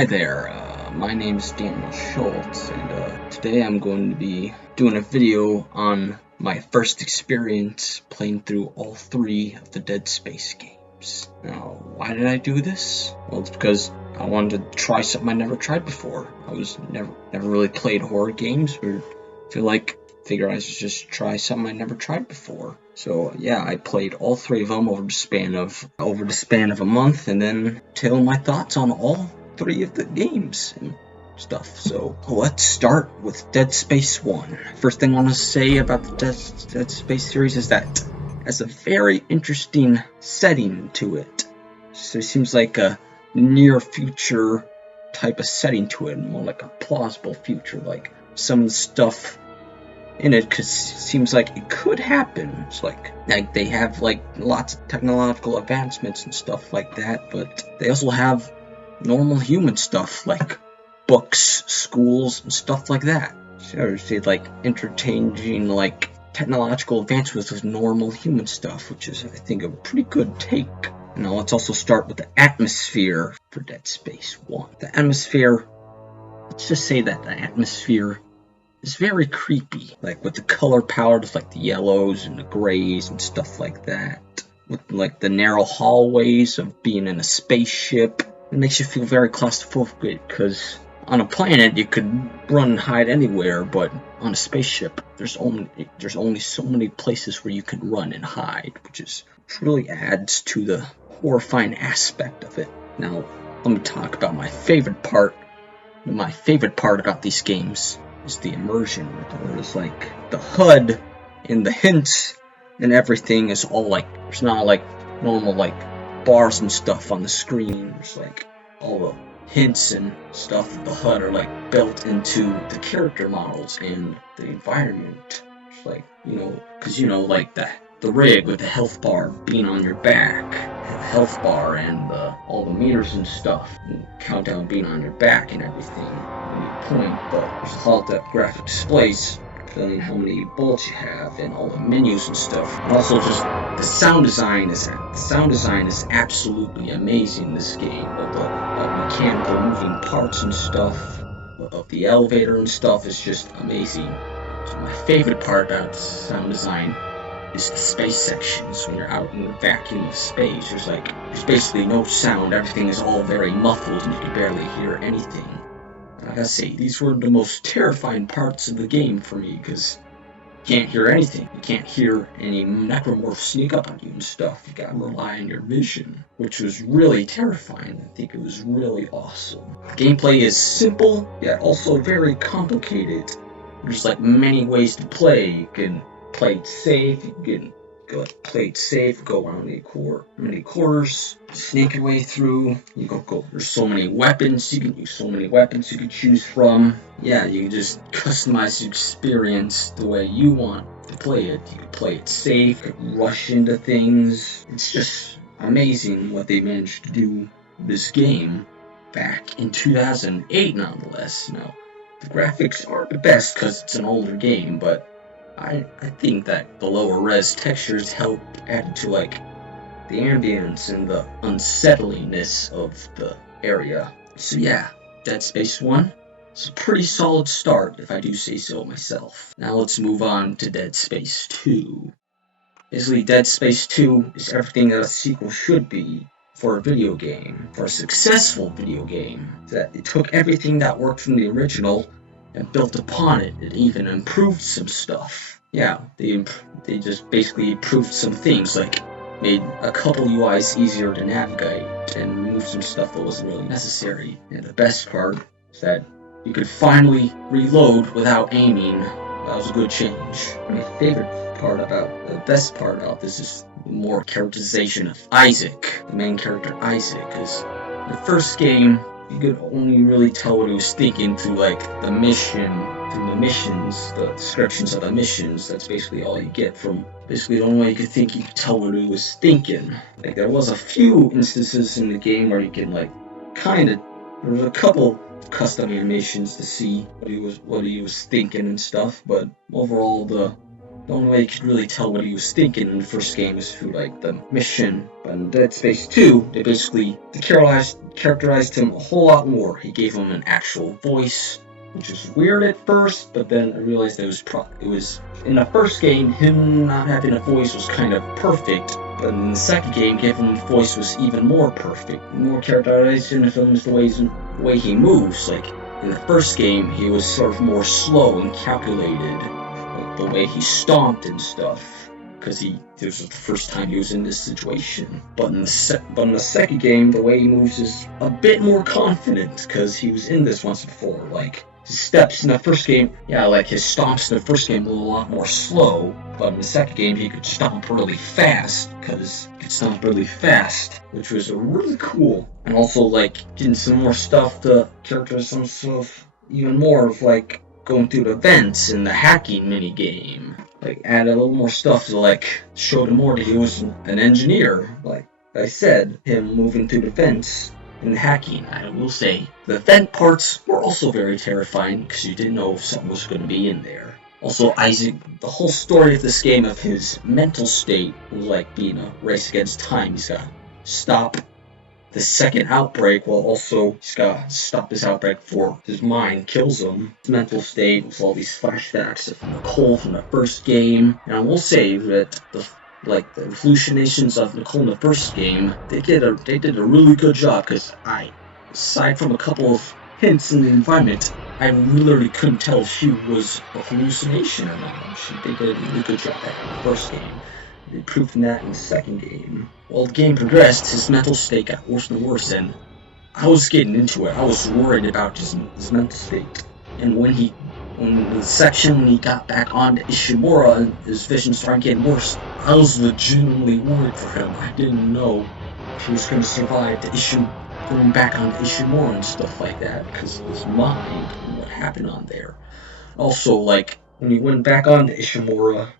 Hi there, my name is Daniel Schultz, and today I'm going to be doing a video on my first experience playing through all 3 of the Dead Space games. Now, why did I do this? Well, it's because I wanted to try something I never tried before. I was never really played horror games, or figure I should just try something I never tried before. So yeah, I played all 3 of them over the span of a month, and then tell my thoughts on all 3 of the games and stuff. So let's start with Dead Space 1. First thing I want to say about the Dead Space series is that it has a very interesting setting to it. So it seems like a near future type of setting to it, more like a plausible future. Like some of the stuff in it seems like it could happen. It's like they have like lots of technological advancements and stuff like that, but they also have normal human stuff like books, schools, and stuff like that. So it's like interchanging like technological advancements with normal human stuff, which is I think a pretty good take. Now let's also start with the atmosphere for Dead Space 1. The atmosphere, let's just say that the atmosphere is very creepy, like with the color palette of like the yellows and the grays and stuff like that, with like the narrow hallways of being in a spaceship. It makes you feel very claustrophobic, because on a planet you could run and hide anywhere, but on a spaceship there's only so many places where you can run and hide, which really adds to the horrifying aspect of it. Now let me talk about my favorite part. My favorite part about these games is the immersion, where it's like the HUD and the hints and everything is all like, there's not like normal like bars and stuff on the screen. There's like all the hints and stuff of the HUD are like built into the character models and the environment. It's like, because like the rig with the health bar being on your back, the health bar and all the meters and stuff, and countdown being on your back and everything. Point, but there's holographic displays telling how many bullets you have and all the menus and stuff. And also just the sound design is absolutely amazing in this game. With the mechanical moving parts and stuff of the elevator and stuff is just amazing. So my favorite part about sound design is the space sections. When you're out in the vacuum of space, there's basically no sound. Everything is all very muffled and you can barely hear anything. I gotta say, these were the most terrifying parts of the game for me, because you can't hear anything. You can't hear any necromorphs sneak up on you and stuff. You gotta rely on your vision, which was really terrifying. I think it was really awesome. The gameplay is simple, yet also very complicated. There's like many ways to play. You can play it safe, you can go around many corners, sneak your way through. You go. There's so many weapons. You can use so many weapons you can choose from. Yeah, you can just customize your experience the way you want to play it. You can play it safe, you can rush into things. It's just amazing what they managed to do with this game back in 2008, nonetheless. Now, the graphics aren't the best because it's an older game, but I think that the lower res textures help add to like the ambience and the unsettlingness of the area. So yeah, Dead Space 1 is a pretty solid start, if I do say so myself. Now let's move on to Dead Space 2. Basically, Dead Space 2 is everything that a sequel should be for a video game, for a successful video game. That it took everything that worked from the original and built upon it. It even improved some stuff. Yeah, they just basically improved some things, like made a couple UIs easier to navigate and removed some stuff that wasn't really necessary. And the best part is that you could finally reload without aiming. That was a good change. My the best part about this is more characterization of Isaac, the main character Isaac, because the first game, you could only really tell what he was thinking through like the missions, the descriptions of the missions. That's basically all you get from. Basically, the only way you could tell what he was thinking. Like there was a few instances in the game where you can there was a couple custom animations to see what he was thinking and stuff. But overall, the the only way you could really tell what he was thinking in the first game was through like the mission. But in Dead Space 2, they basically characterized him a whole lot more. He gave him an actual voice, which was weird at first, but then I realized that it was in the first game, him not having a voice was kind of perfect, but in the second game, giving him a voice was even more perfect. More characterization of him is the way he moves. Like in the first game, he was sort of more slow and calculated, like the way he stomped and stuff, because this was the first time he was in this situation. But in the second game, the way he moves is a bit more confident, because he was in this once before. Like his steps in the first game, like his stomps in the first game were a lot more slow, but in the second game he could stomp really fast, which was really cool. And also like getting some more stuff to characterize some stuff, even more of like going through the vents in the hacking mini game. Like added a little more stuff to like show him more that he was an engineer. Like I said, him moving through the vents in hacking. I will say the vent parts were also very terrifying because you didn't know if something was going to be in there. Also, Isaac, the whole story of this game, of his mental state, was like being a race against time. He's got to stop the second outbreak, while also he's got to stop this outbreak before his mind kills him. His mental state was all these flashbacks of Nicole from the first game. And I will say that the hallucinations of Nicole in the first game, they did a really good job, because aside from a couple of hints in the environment, I literally couldn't tell if she was a hallucination or not. They did a really good job at it in the first game. They proved that in the second game. While the game progressed, his mental state got worse and worse, and I was getting into it. I was worried about his mental state. And when he got back onto Ishimura and his vision started getting worse, I was legitimately worried for him. I didn't know if he was going to survive going back onto Ishimura and stuff like that, because of his mind and what happened on there. Also, like, when he went back onto Ishimura,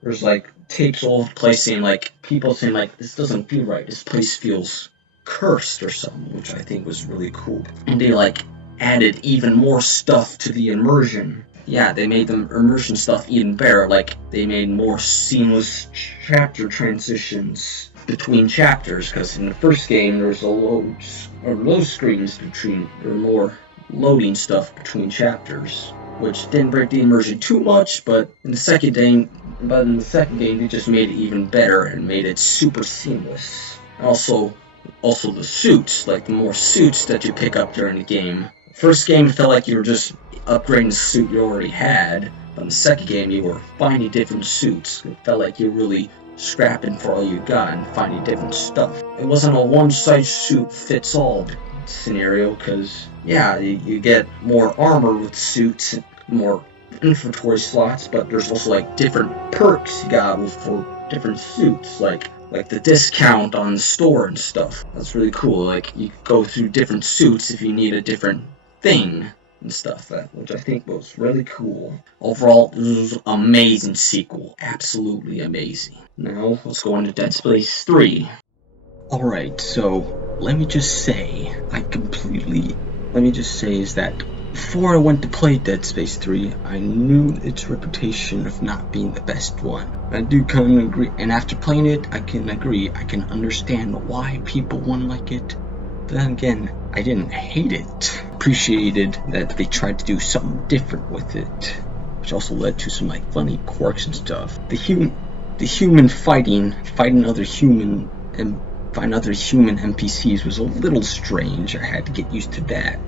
there's like tapes all over the place saying like, people saying like, this doesn't feel right, this place feels cursed or something, which I think was really cool. And they like added even more stuff to the immersion. Yeah, they made the immersion stuff even better. Like, they made more seamless chapter transitions between chapters, because in the first game there was load screens or more loading stuff between chapters, which didn't break the immersion too much. But in the second game, they just made it even better and made it super seamless. And also the suits, like the more suits that you pick up during the game. First game, it felt like you were just upgrading the suit you already had, but in the second game, you were finding different suits. It felt like you were really scrapping for all you got and finding different stuff. It wasn't a one-size-suit-fits-all scenario, because, you get more armor with suits, more inventory slots, but there's also, like, different perks you got for different suits, like the discount on the store and stuff. That's really cool. Like, you go through different suits if you need a different thing and stuff, which I think was really cool. Overall, this was an amazing sequel. Absolutely amazing. Now, let's go on to Dead Space 3. Alright, so, let me just say is that before I went to play Dead Space 3, I knew its reputation of not being the best one. I do kind of agree, and after playing it, I can understand why people wouldn't like it. But then again, I didn't hate it. Appreciated that they tried to do something different with it, which also led to some like funny quirks and stuff. The human fighting other human NPCs was a little strange. I had to get used to that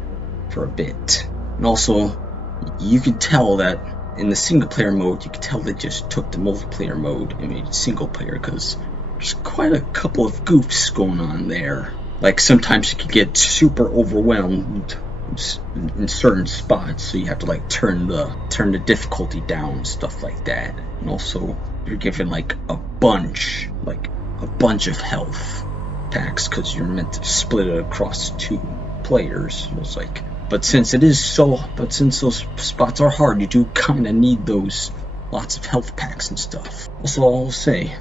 for a bit. And also, you could tell that in the single player mode, you could tell they just took the multiplayer mode and made it single player, because there's quite a couple of goofs going on there. Like, sometimes you could get super overwhelmed in certain spots, so you have to like turn the difficulty down and stuff like that. And also, you're given like a bunch of health packs, because you're meant to split it across 2 players. It's like, but since those spots are hard, you do kind of need those lots of health packs and stuff. Also, I'll say,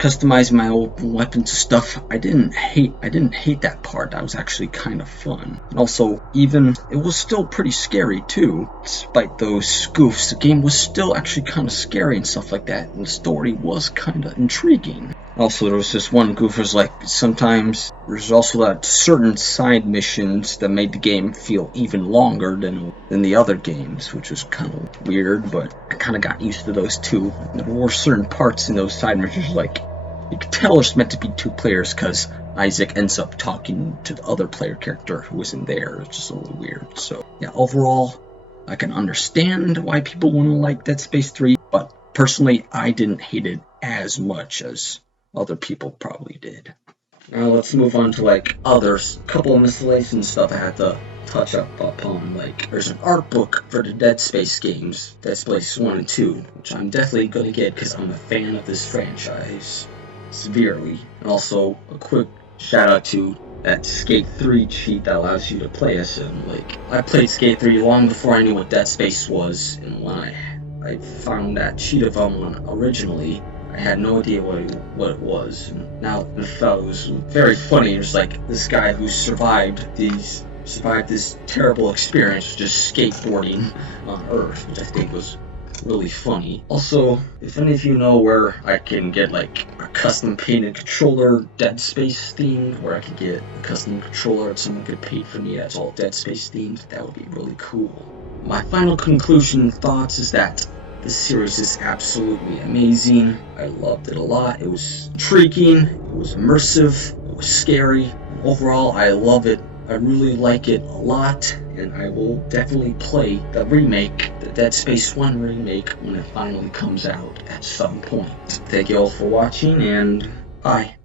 customizing my old weapons and stuff, I didn't hate that part. That was actually kind of fun. And also, even it was still pretty scary too. Despite those spoofs, the game was still actually kind of scary and stuff like that, and the story was kind of intriguing. Also, there was this one goof, was like, sometimes there's also that certain side missions that made the game feel even longer than the other games, which was kind of weird, but I kind of got used to those too. There were certain parts in those side missions, like, you could tell it's meant to be 2 players, because Isaac ends up talking to the other player character who wasn't there. It's just a little weird. So, yeah, overall, I can understand why people wouldn't like Dead Space 3, but personally, I didn't hate it as much as other people probably did. Now let's move on to like others, couple of miscellaneous stuff I had to touch up upon. Like, there's an art book for the Dead Space games, Dead Space 1 and 2, which I'm definitely gonna get because I'm a fan of this franchise severely. And also a quick shout out to that Skate 3 cheat that allows you to play as him. Like, I played Skate 3 long before I knew what Dead Space was, and when I found that cheat of one originally, I had no idea what it was, and now I thought it was very funny. It was like this guy who survived this terrible experience just skateboarding on Earth, which I think was really funny. Also, if any of you know where I can get like a custom painted controller Dead Space themed, where I could get a custom controller that someone could paint for me that's all Dead Space themed, that would be really cool. My final conclusion and thoughts is that this series is absolutely amazing. I loved it a lot. It was intriguing, it was immersive, it was scary. Overall, I love it. I really like it a lot, and I will definitely play the remake, the Dead Space 1 remake, when it finally comes out at some point. Thank you all for watching, and bye.